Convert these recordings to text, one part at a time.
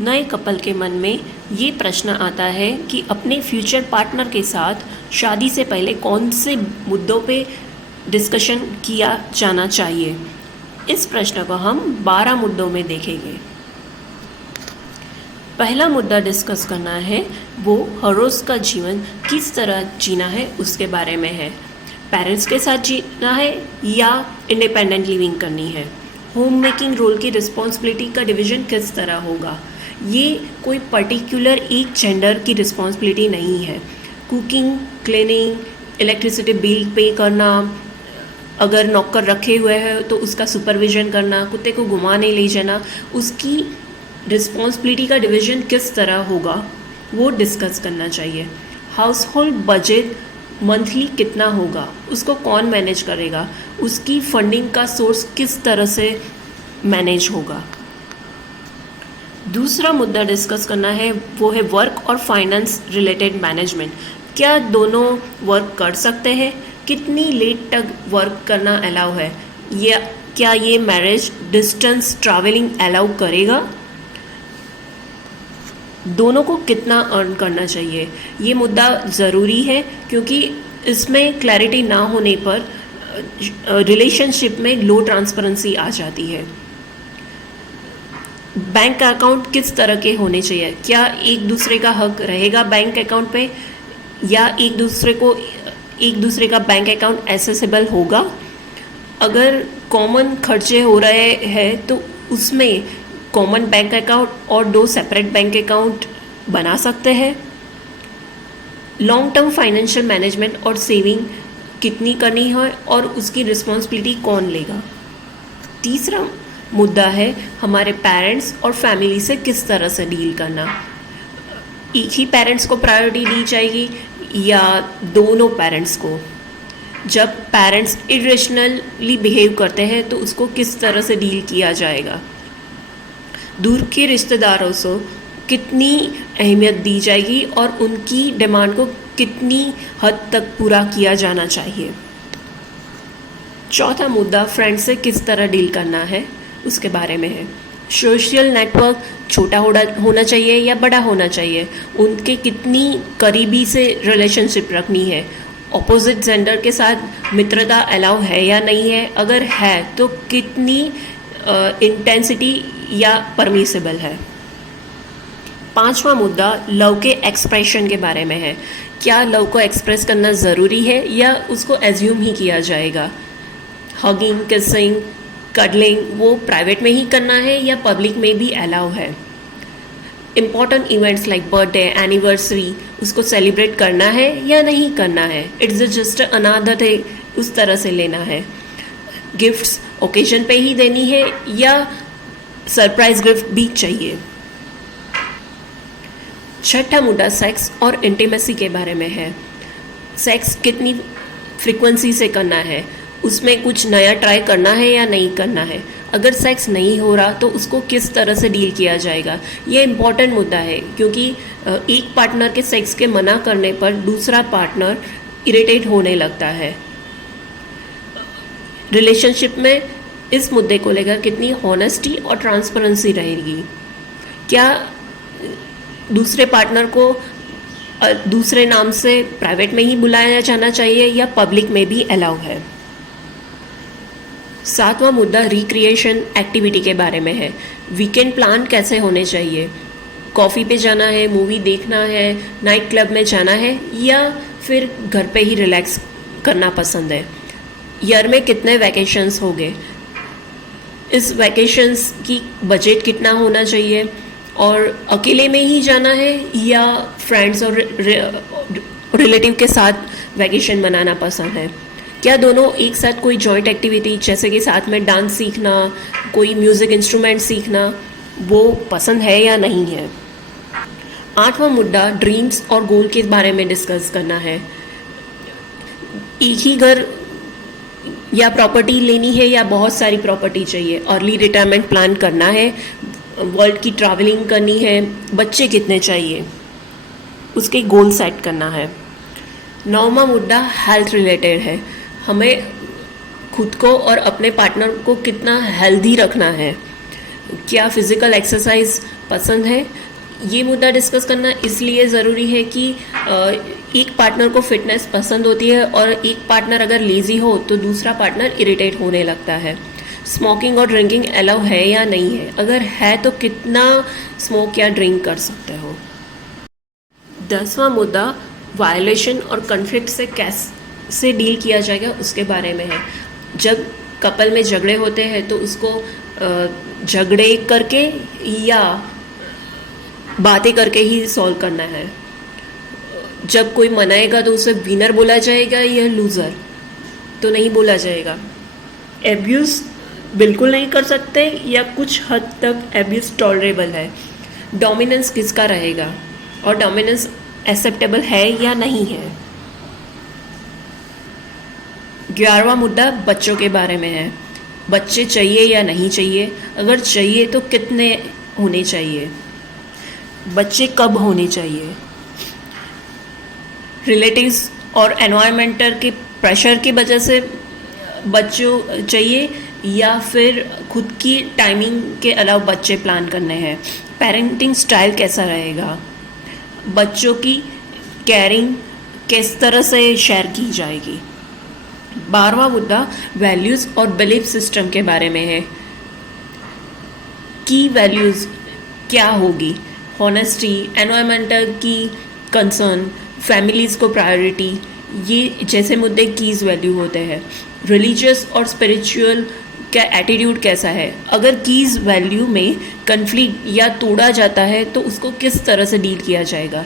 नए कपल के मन में ये प्रश्न आता है कि अपने फ्यूचर पार्टनर के साथ शादी से पहले कौन से मुद्दों पे डिस्कशन किया जाना चाहिए। इस प्रश्न को हम 12 मुद्दों में देखेंगे। पहला मुद्दा डिस्कस करना है वो हर रोज़ का जीवन किस तरह जीना है उसके बारे में है। पेरेंट्स के साथ जीना है या इंडिपेंडेंट लिविंग करनी है। होम मेकिंग रोल की रिस्पॉन्सिबिलिटी का डिवीज़न किस तरह होगा। ये कोई पर्टिकुलर एक जेंडर की रिस्पॉन्सिबिलिटी नहीं है। Cooking, cleaning, electricity bill pay करना, अगर नौकर रखे हुए हैं तो उसका सुपरविजन करना, कुत्ते को घुमाने ले जाना, उसकी रिस्पॉन्सिबिलिटी का डिवीज़न किस तरह होगा वो डिस्कस करना चाहिए। हाउस होल्ड बजट मंथली कितना होगा, उसको कौन मैनेज करेगा, उसकी फंडिंग का सोर्स किस तरह से मैनेज होगा। दूसरा मुद्दा डिस्कस करना है वो है वर्क और फाइनेंस रिलेटेड मैनेजमेंट। क्या दोनों वर्क कर सकते हैं, कितनी लेट तक वर्क करना अलाउ है, या क्या ये मैरिज डिस्टेंस ट्रैवलिंग अलाउ करेगा, दोनों को कितना अर्न करना चाहिए। ये मुद्दा ज़रूरी है क्योंकि इसमें क्लैरिटी ना होने पर रिलेशनशिप में लो ट्रांसपेरेंसी आ जाती है। बैंक अकाउंट किस तरह के होने चाहिए, क्या एक दूसरे का हक रहेगा बैंक अकाउंट पे, या एक दूसरे का बैंक अकाउंट एक्सेसिबल होगा। अगर कॉमन खर्चे हो रहे हैं तो उसमें कॉमन बैंक अकाउंट और 2 सेपरेट बैंक अकाउंट बना सकते हैं। लॉन्ग टर्म फाइनेंशियल मैनेजमेंट और सेविंग कितनी करनी है और उसकी रिस्पॉन्सिबिलिटी कौन लेगा। तीसरा मुद्दा है हमारे पेरेंट्स और फैमिली से किस तरह से डील करना। एक ही पेरेंट्स को प्रायोरिटी दी जाएगी या दोनों पेरेंट्स को। जब पेरेंट्स इरेशनली बिहेव करते हैं तो उसको किस तरह से डील किया जाएगा। दूर के रिश्तेदारों से कितनी अहमियत दी जाएगी और उनकी डिमांड को कितनी हद तक पूरा किया जाना चाहिए। चौथा मुद्दा फ्रेंड से किस तरह डील करना है उसके बारे में है। सोशल नेटवर्क छोटा होना चाहिए या बड़ा होना चाहिए, उनके कितनी करीबी से रिलेशनशिप रखनी है, ऑपोजिट जेंडर के साथ मित्रता अलाउ है या नहीं है, अगर है तो कितनी इंटेंसिटी या परमिसिबल है। पांचवा मुद्दा लव के एक्सप्रेशन के बारे में है। क्या लव को एक्सप्रेस करना ज़रूरी है या उसको एज्यूम ही किया जाएगा। हगिंग, किसिंग, कडलिंग वो प्राइवेट में ही करना है या पब्लिक में भी अलाउ है। Important events like birthday, anniversary उसको सेलिब्रेट करना है या नहीं करना है। इट्स जस्ट अनदर डे, उस तरह से लेना है। गिफ्ट्स ओकेजन पे ही देनी है या सरप्राइज गिफ्ट भी चाहिए। छठा मुद्दा सेक्स और इंटीमेसी के बारे में है। सेक्स कितनी फ्रीक्वेंसी से करना है, उसमें कुछ नया ट्राई करना है या नहीं करना है। अगर सेक्स नहीं हो रहा तो उसको किस तरह से डील किया जाएगा। ये इम्पॉर्टेंट मुद्दा है क्योंकि एक पार्टनर के सेक्स के मना करने पर दूसरा पार्टनर इरिटेट होने लगता है। रिलेशनशिप में इस मुद्दे को लेकर कितनी हॉनेस्टी और ट्रांसपेरेंसी रहेगी। क्या दूसरे पार्टनर को दूसरे नाम से प्राइवेट में ही बुलाया जाना चाहिए या पब्लिक में भी अलाउ है। सातवां मुद्दा रिक्रिएशन एक्टिविटी के बारे में है। वीकेंड प्लान कैसे होने चाहिए। कॉफ़ी पे जाना है, मूवी देखना है, नाइट क्लब में जाना है या फिर घर पे ही रिलैक्स करना पसंद है। ईयर में कितने वैकेशंस होंगे, इस वैकेशंस की बजट कितना होना चाहिए, और अकेले में ही जाना है या फ्रेंड्स और रिलेटिव के साथ वैकेशन मनाना पसंद है। क्या दोनों एक साथ कोई जॉइंट एक्टिविटी जैसे कि साथ में डांस सीखना, कोई म्यूज़िक इंस्ट्रूमेंट सीखना वो पसंद है या नहीं है। आठवां मुद्दा ड्रीम्स और गोल के बारे में डिस्कस करना है। एक ही घर या प्रॉपर्टी लेनी है या बहुत सारी प्रॉपर्टी चाहिए। अर्ली रिटायरमेंट प्लान करना है, वर्ल्ड की ट्रैवलिंग करनी है, बच्चे कितने चाहिए, उसके गोल सेट करना है। नौवां मुद्दा हेल्थ रिलेटेड है। हमें खुद को और अपने पार्टनर को कितना हेल्दी रखना है। क्या फिज़िकल एक्सरसाइज पसंद है। ये मुद्दा डिस्कस करना इसलिए ज़रूरी है कि एक पार्टनर को फिटनेस पसंद होती है और एक पार्टनर अगर लेज़ी हो तो दूसरा पार्टनर इरिटेट होने लगता है। स्मोकिंग और ड्रिंकिंग अलाउ है या नहीं है, अगर है तो कितना स्मोक या ड्रिंक कर सकते हो। 10वां मुद्दा वायलेशन और कन्फ्लिक्ट से कैसे डील किया जाएगा उसके बारे में है। जब कपल में झगड़े होते हैं तो उसको झगड़े करके या बातें करके ही सॉल्व करना है। जब कोई मनाएगा तो उसे विनर बोला जाएगा या लूज़र तो नहीं बोला जाएगा। एब्यूज़ बिल्कुल नहीं कर सकते या कुछ हद तक एब्यूज़ टॉलरेबल है। डोमिनेंस किसका रहेगा और डोमिनेंस एक्सेप्टेबल है या नहीं है। 11वां मुद्दा बच्चों के बारे में है। बच्चे चाहिए या नहीं चाहिए, अगर चाहिए तो कितने होने चाहिए, बच्चे कब होने चाहिए। रिलेटिव्स और एनवायरमेंटल के प्रेशर की वजह से बच्चों चाहिए या फिर खुद की टाइमिंग के अलावा बच्चे प्लान करने हैं। पेरेंटिंग स्टाइल कैसा रहेगा, बच्चों की केयरिंग किस तरह से शेयर की जाएगी। 12वां मुद्दा वैल्यूज़ और बिलीफ सिस्टम के बारे में है। की वैल्यूज़ क्या होगी, हॉनेस्टी, एनवायरमेंटल की कंसर्न, फैमिलीज़ को प्रायोरिटी, ये जैसे मुद्दे कीज़ वैल्यू होते हैं। रिलीजियस और स्पिरिचुअल का एटीट्यूड कैसा है, अगर कीज़ वैल्यू में कन्फ्लिक्ट या तोड़ा जाता है तो उसको किस तरह से डील किया जाएगा।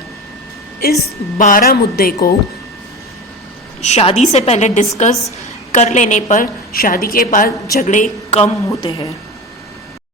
इस 12 मुद्दे को शादी से पहले डिस्कस कर लेने पर शादी के बाद झगड़े कम होते हैं।